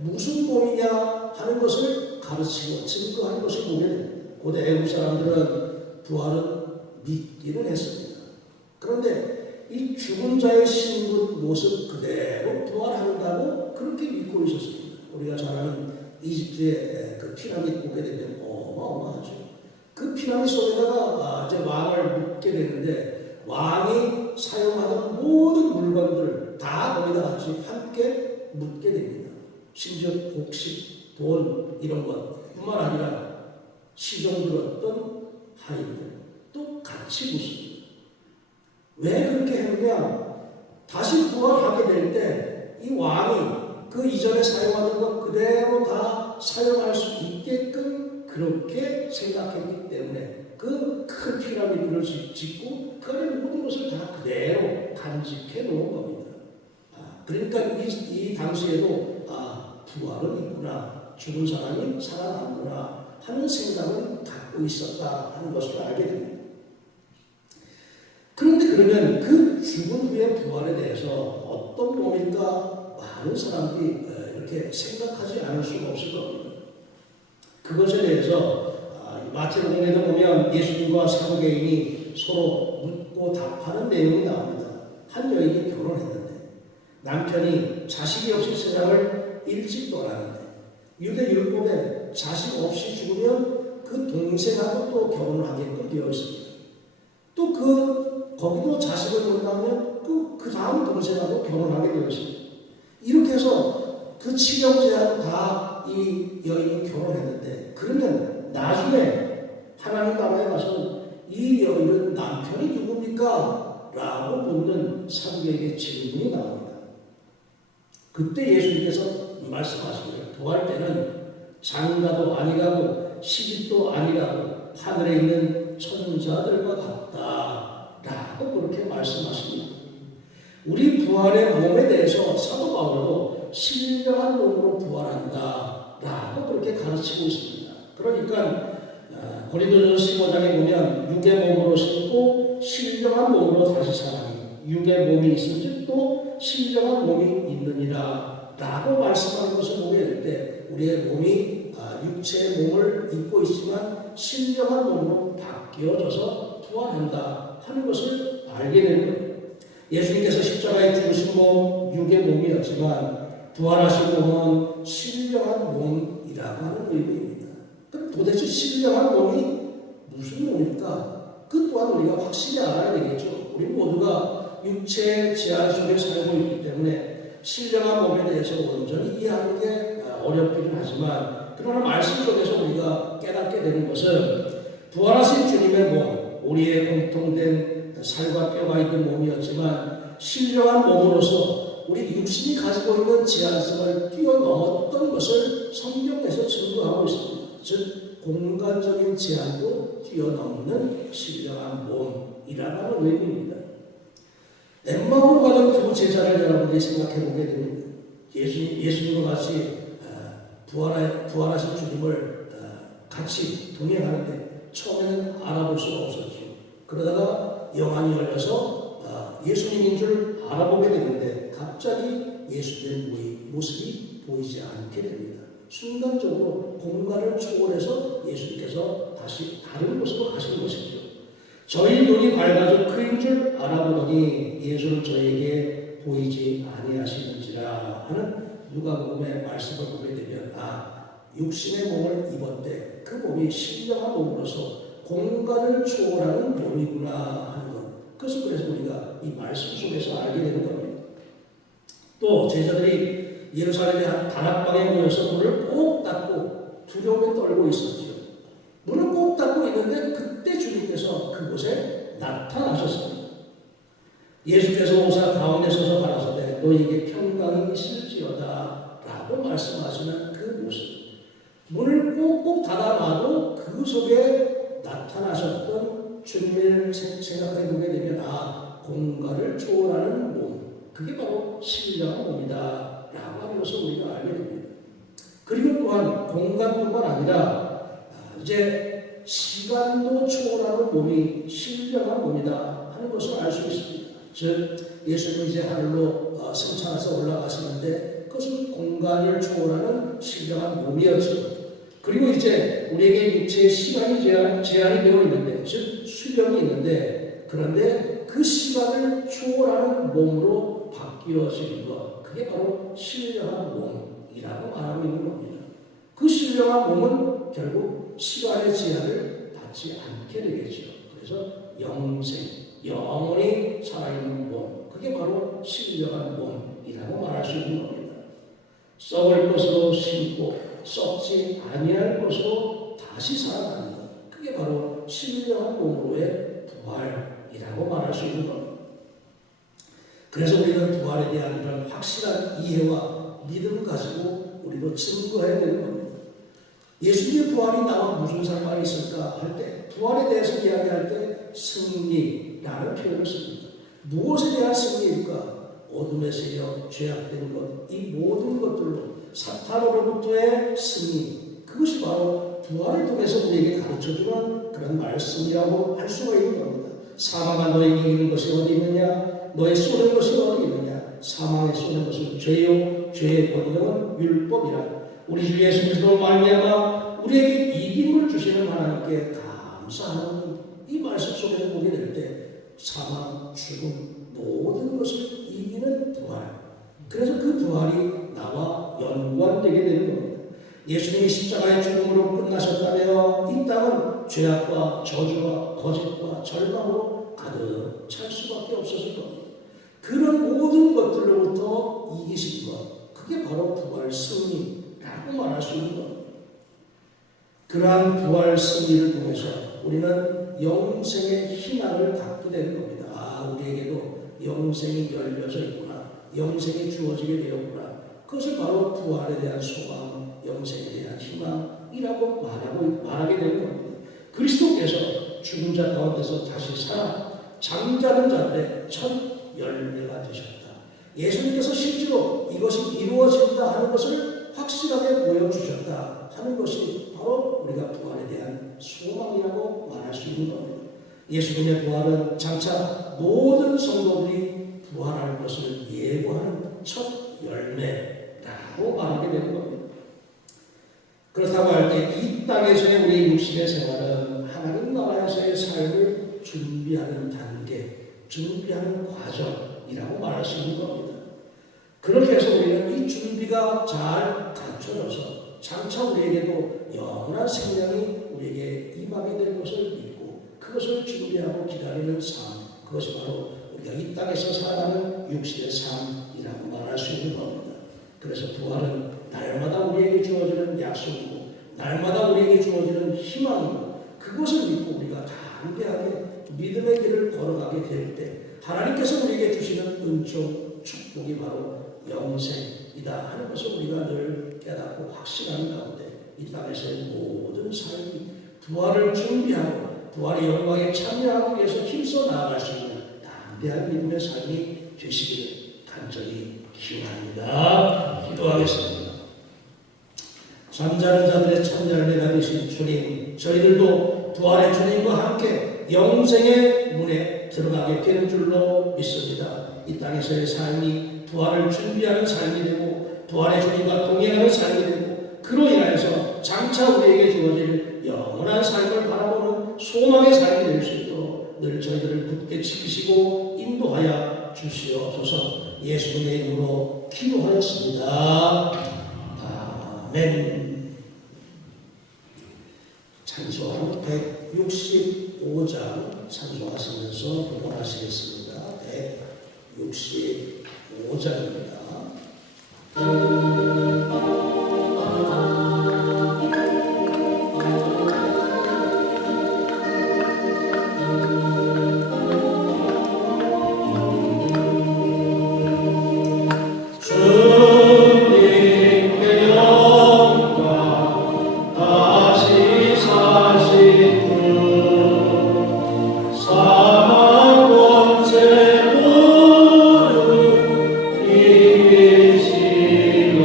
무슨 몸이냐 하는 것을 가르치고 증거하는 것을 보게 됩니다. 고대 애국 사람들은 부활은 믿기는 했습니다. 그런데 이 죽은 자의 신분 모습 그대로 부활한다고 그렇게 믿고 있었습니다. 우리가 잘 아는 이집트의 그 피라미드 보게 되면 어마어마하죠. 그 피라미드 속에다가 이제 왕을 묻게 되는데 왕이 사용하던 모든 물건들 다 거기다 같이 함께 묻게 됩니다. 심지어 곡식, 돈 이런 것뿐만 아니라 시종 들었던 하인들 또 같이 묻습니다. 왜 그렇게 했느냐? 다시 부활하게 될 때 이 왕이 그 이전에 사용하던 것 그대로 다 사용할 수 있게끔 그렇게 생각했기 때문에 그 큰 피라미드를 짓고 그 안에 모든 것을 다 그대로 간직해 놓은 겁니다. 그러니까 이 당시에도 부활은 있구나, 죽은 사람이 살아났구나 하는 생각을 갖고 있었다 하는 것을 알게 됩니다. 그런데 그러면 그 죽은 후의 부활에 대해서 어떤 몸일까 많은 사람들이 이렇게 생각하지 않을 수가 없을 겁니다. 그것에 대해서 마태복음에도 보면 예수님과 사도개인이 서로 묻고 답하는 내용이 나옵니다. 한 여인이 결혼했는데 남편이 자식이 없이 세상을 일찍 떠나는데 유대 율법에 자식 없이 죽으면 그 동생하고 또 결혼을 하게끔 되어 있습니다. 또 거기도 자식을 낳는다면 그 다음 동생하고 결혼하게 되어 있습니다. 이렇게 해서 그 친형제하고 다 이 여인이 결혼했는데 그러면 나중에 하나님 나라에 가서 이 여인은 남편이 누굽니까? 라고 묻는 사도에게 질문이 나옵니다. 그때 예수님께서 말씀하십니다. 부활 때는 장가도 아니가고 시집도 아니가고 하늘에 있는 천사들과 같다 라고 그렇게 말씀하십니다. 우리 부활의 몸에 대해서 사도 바울도 신령한 몸으로 부활한다 라고 그렇게 가르치고 있습니다. 그러니까 고린도전서 15장에 보면 육의 몸으로 신고 신령한 몸으로 다시 사나니 육의 몸이 있은즉 또 신령한 몸이 있느니라 라고 말씀하는 것을 보게 될 때 우리의 몸이 육체의 몸을 입고 있지만 신령한 몸으로 바뀌어져서 부활한다 하는 것을 알게 되는 겁니다. 예수님께서 십자가에 죽으신 몸 육의 몸이었지만 부활하신 몸은 신령한 몸이라고 하는 의미입니다. 그럼 도대체 신령한 몸이 무슨 몸일까? 그 또한 우리가 확실히 알아야 되겠죠. 우리 모두가 육체의 제한 속에 살고 있기 때문에 신령한 몸에 대해서 온전히 이해하는 게 어렵기는 하지만 그러나 말씀 속에서 우리가 깨닫게 되는 것은 부활하신 주님의 몸, 우리의 공통된 살과 뼈가 있는 몸이었지만 신령한 몸으로서 우리 육신이 가지고 있는 제한성을 뛰어넘었던 것을 성경에서 증거하고 있습니다. 즉 공간적인 제한도 뛰어넘는 신령한 몸이라는 의미입니다. 엠마오로 가던 두 제자를 여러분들이 생각해 보게 됩니다. 예수님과 같이 부활하신 주님을 같이 동행하는데 처음에는 알아볼 수가 없었죠. 그러다가 영안이 열려서 예수님인 줄 알아보게 되는데 갑자기 예수님의 모습이 보이지 않게 됩니다. 순간적으로 공간을 초월해서 예수님께서 다시 다른 곳으로 가시는 것이죠. 저희 눈이 밝아져 그인 줄 알아보더니 예수는 저에게 보이지 아니하시는지라 하는 누가복음의 말씀을 보게 되면 육신의 몸을 입었대 그 몸이 신령한 몸으로서 공간을 초월하는 몸이구나 하는 것. 그래서 우리가 이 말씀 속에서 알게 되는 겁니다. 또 제자들이 예루살렘의 한 다락방에 모여서 문을 꼭 닫고 두려움에 떨고 있었죠. 문을 꼭 닫고 있는데 그때 주님께서 그곳에 나타나셨습니다. 예수께서 오사 가운데 서서 가라사대 너희에게 평강이 있을지어다 라고 말씀하시는 그 모습. 문을 꼭꼭 닫아놔도 그 속에 나타나셨던 주님을 생각해 보게 되면 공간을 초월하는 몸 그게 바로 신령한 몸이다 라고 하는 것을 우리가 알게 됩니다. 그리고 또한 공간뿐만 아니라 이제 시간도 초월하는 몸이 신령한 몸이다 하는 것을 알 수 있습니다. 즉 예수님은 이제 하늘로 승천해서 올라가시는데 그것은 공간을 초월하는 신령한 몸이었죠. 그리고 이제 우리에게 육체의 시간이 제한이 되어 있는데, 즉 수명이 있는데, 그런데 그 시간을 초월하는 몸으로 바뀌어지는 것, 그게 바로 신령한 몸이라고 말하고 있는 겁니다. 그 신령한 몸은 결국 시간의 제한을 받지 않게 되겠죠. 그래서 영생, 영원히 살아있는 몸, 그게 바로 신령한 몸이라고 말할 수 있는 겁니다. 썩을 것으로 심고 썩지 아니할 것으로 다시 살아나는 것, 그게 바로 신령한 몸으로의 부활이라고 말할 수 있는 겁니다. 그래서 우리는 부활에 대한 이런 확실한 이해와 믿음을 가지고 우리로 증거해야 되는 겁니다. 예수님의 부활이 나와 무슨 상관이 있을까 할 때, 부활에 대해서 이야기할 때 승리라는 표현을 씁니다. 무엇에 대한 승리일까? 어둠의 세력, 죄악된 것, 이 모든 것들로 사탄으로부터의 승리, 그것이 바로 부활을 통해서 우리에게 가르쳐주는 그런 말씀이라고 할 수가 있는 겁니다. 사망아 너에게 이기는 것이 어디 있느냐? 너의 쏘는 것이 어디 있느냐? 사망에 쏘는 것은 죄요, 죄의 권능은 율법이라. 우리 주 예수 그리스도로 말미암아 우리에게 이김을 주시는 하나님께 감사하는 이 말씀 속에서 보게 될 때 사망, 죽음, 모든 것을 이기는 부활. 그래서 그 부활이 나와 연관되게 되는 겁니다. 예수님이 십자가의 죽음으로 끝나셨다며 이 땅은 죄악과 저주와 거짓과 절망으로 가득 찰 수밖에 없었을 겁니다. 그런 모든 것들로부터 이기신 것, 그게 바로 부활 승리라고 말할 수 있는 겁니다. 그러한 부활 승리를 통해서 우리는 영생의 희망을 갖게 되는 겁니다. 아, 우리에게도 영생이 열려져 있구나. 영생이 주어지게 되었구나. 그것을 바로 부활에 대한 소망, 영생에 대한 희망이라고 말하게 되는 겁니다. 그리스도께서 죽은 자 가운데서 다시 살아 잠자는 자들의 첫 열매가 되셨다. 예수님께서 실제로 이것이 이루어진다 하는 것을 확실하게 보여주셨다 하는 것이 바로 우리가 부활에 대한 소망이라고 말할 수 있는 겁니다. 예수님의 부활은 장차 모든 성도들이 부활할 것을 예고하는 첫 열매라고 말하게 되는 겁니다. 그렇다고 할 때 이 땅에서의 우리 육신의 생활은 하나님 나라에서의 삶을 준비하는 단계, 준비하는 과정이라고 말할 수 있는 겁니다. 그렇게 해서 우리는 이 준비가 잘 갖춰져서 장차 우리에게도 영원한 생명이 우리에게 임하게 될 것을 믿고 그것을 준비하고 기다리는 삶, 그것이 바로 우리가 이 땅에서 살아가는 육신의 삶이라고 말할 수 있는 겁니다. 그래서 부활은 날마다 우리에게 주어지는 약속이고 날마다 우리에게 주어지는 희망이고 그것을 믿고 우리가 담대하게 믿음의 길을 걸어가게 될 때 하나님께서 우리에게 주시는 은총, 축복이 바로 영생이다 하는 것을 우리가 늘 깨닫고 확신하는 가운데 이 땅에서의 모든 삶이 부활을 준비하고 부활의 영광에 참여하기 위해서 힘써 나아갈 수 있는 담대한 믿음의 삶이 되시기를 간절히 기원합니다. 기도하겠습니다. 잠자는 자들의 첫 열매가 되신 주님, 저희들도 부활의 주님과 함께 영생의 문에 들어가게 되는 줄로 믿습니다. 이 땅에서의 삶이 부활을 준비하는 삶이 되고 부활의 주님과 동행하는 삶이 되고 그로 인하여서 장차 우리에게 주어질 영원한 삶을 바라보는 소망의 삶이 될 수 있도록 늘 저희들을 굳게 지키시고 인도하여 주시옵소서. 예수님의 이름으로 기도하였습니다. 아멘. 찬송 165장 찬송하시면서 봉헌하시겠습니다. 165장입니다. 이시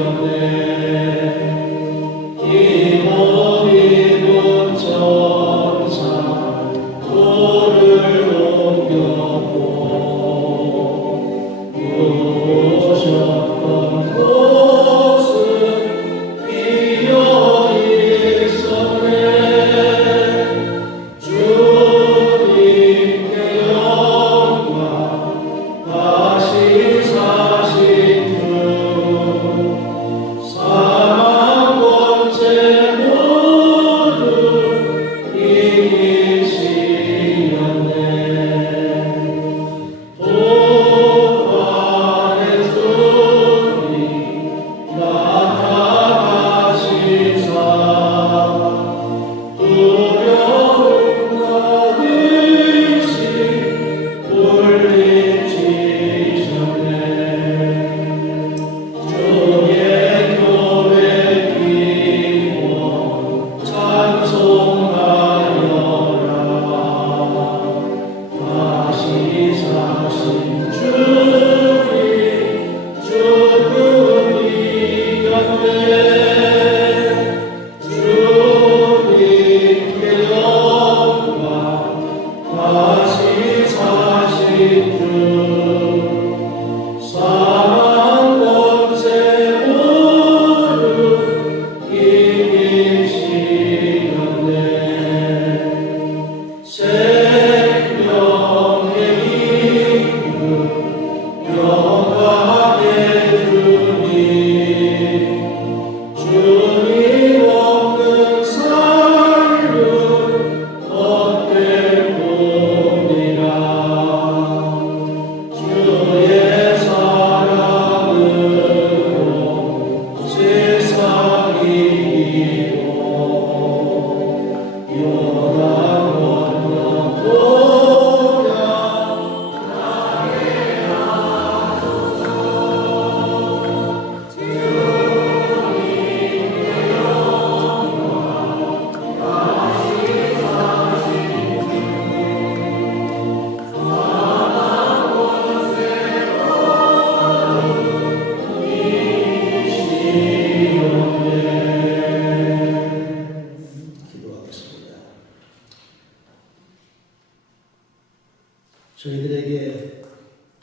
저희들에게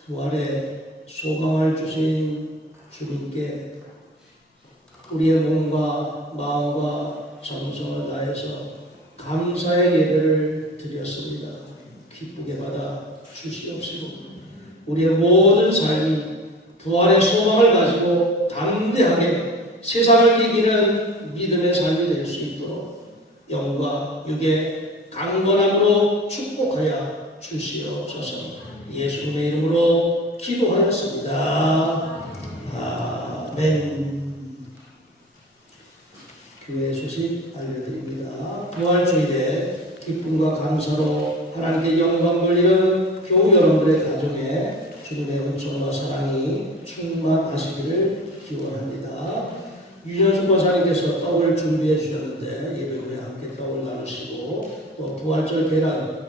부활의 소망을 주신 주님께 우리의 몸과 마음과 정성을 다해서 감사의 예배를 드렸습니다. 기쁘게 받아 주시옵시고 우리의 모든 삶이 부활의 소망을 가지고 담대하게 세상을 이기는 믿음의 삶이 될 수 있도록 영과 육의 강건함으로 축복하여 주시옵소서. 예수님의 이름으로 기도하였습니다. 아멘. 교회 소식 알려드립니다. 부활주일에 기쁨과 감사로 하나님께 영광 돌리는 교우 여러분들의 가정에 주님의 은총과 사랑이 충만하시기를 기원합니다. 유현수 권사님께서 떡을 준비해 주셨는데 예배 후에 함께 떡을 나누시고 또 부활절 계란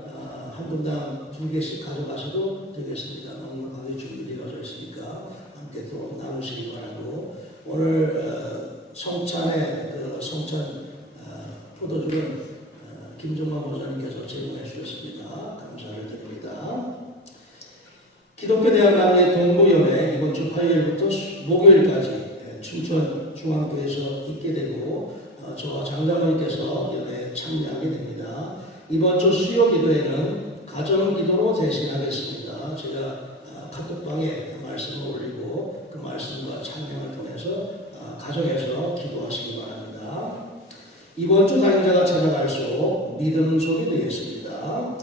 한 분당 2개씩 가져가셔도 되겠습니다. 너무 가게 준비되어 있으니까 함께 또 나누시기 바라고 오늘 성찬의 성찬 포도주는 김종만 목사님께서 제공해 주셨습니다. 감사를 드립니다. 기독교 대학 남녀 동부연회 이번 주 화요일부터 목요일까지 춘천 중앙교회에서 있게 되고 저와 장장로님께서 연회에 참여하게 됩니다. 이번 주 수요 기도회는 가정기도로 대신하겠습니다. 제가 카톡방에 말씀을 올리고 그 말씀과 찬양을 통해서 가정에서 기도하시기 바랍니다. 이번 주 달인자가 찾아갈수록 믿음 속이 되겠습니다.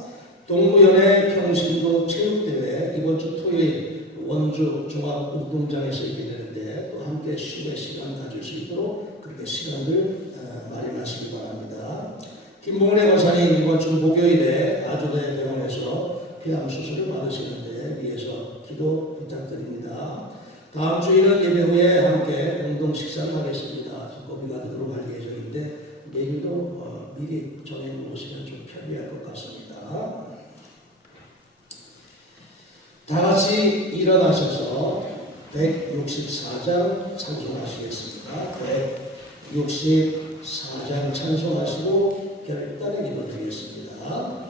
동부연회 평신도 체육대회 이번 주 토요일 원주 종합운동장에서 있게 되는데 또 함께 쉬는 시간 가질 수 있도록 그렇게 시간을 마련하시기 바랍니다. 김봉래 권사님 이번 주 목요일에 아주대 병원에서 폐암 수술을 받으시는데 위해서 기도 부탁드립니다. 다음 주에는 예배 후에 함께 공동 식사를 하겠습니다. 고비가 되도록 할 예정인데 메뉴도 미리 정해놓으시면 좀 편리할 것 같습니다. 다 같이 일어나셔서 164장 찬송하시겠습니다. 164장 찬송하시고 결단의 기도 드리겠습니다.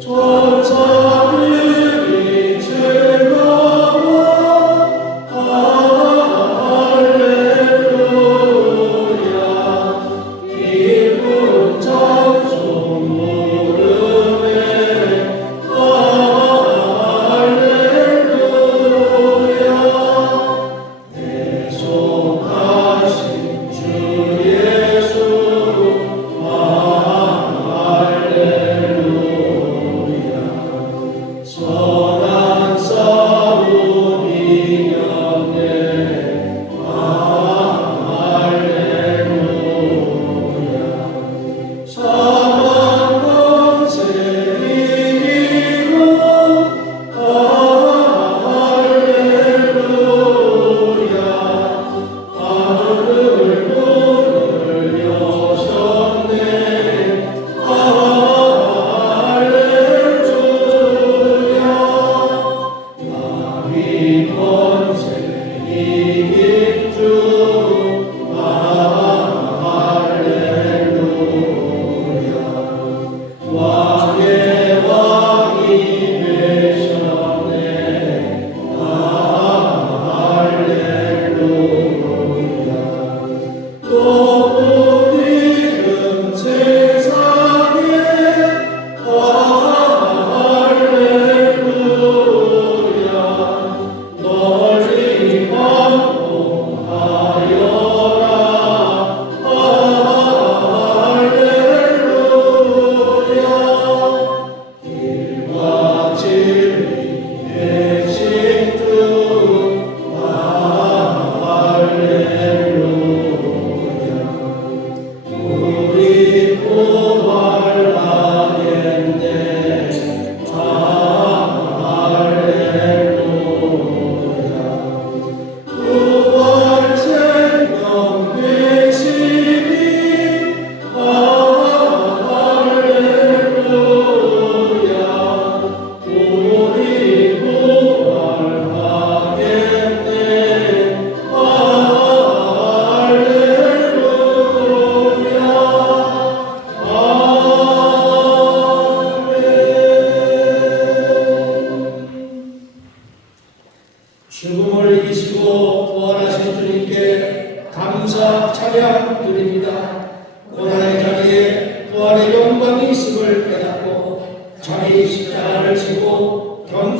천사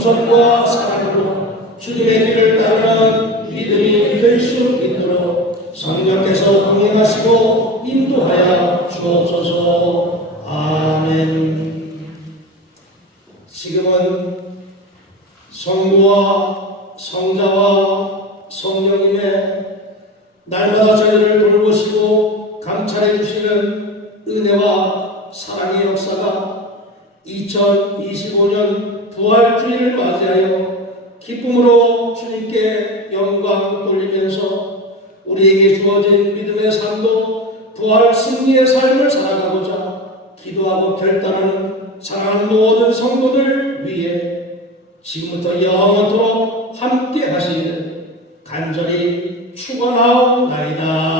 겸손과 사랑으로 주님의 길을 따르는 믿음이 될 수 있도록 성령께서 동행하시고 인도하여 주옵소서. 아멘. 지금은 성부와 성자와 성령님의 날마다 저희를 돌보시고 감찰해 주시는 은혜와 사랑의 역사가 2025년 부활주의를 맞이하여 기쁨으로 주님께 영광 돌리면서 우리에게 주어진 믿음의 삶도 부활 승리의 삶을 살아가고자 기도하고 결단하는 사랑하는 모든 성도들 위해 지금부터 영원토록 함께 하시기를 간절히 축원하옵나이다.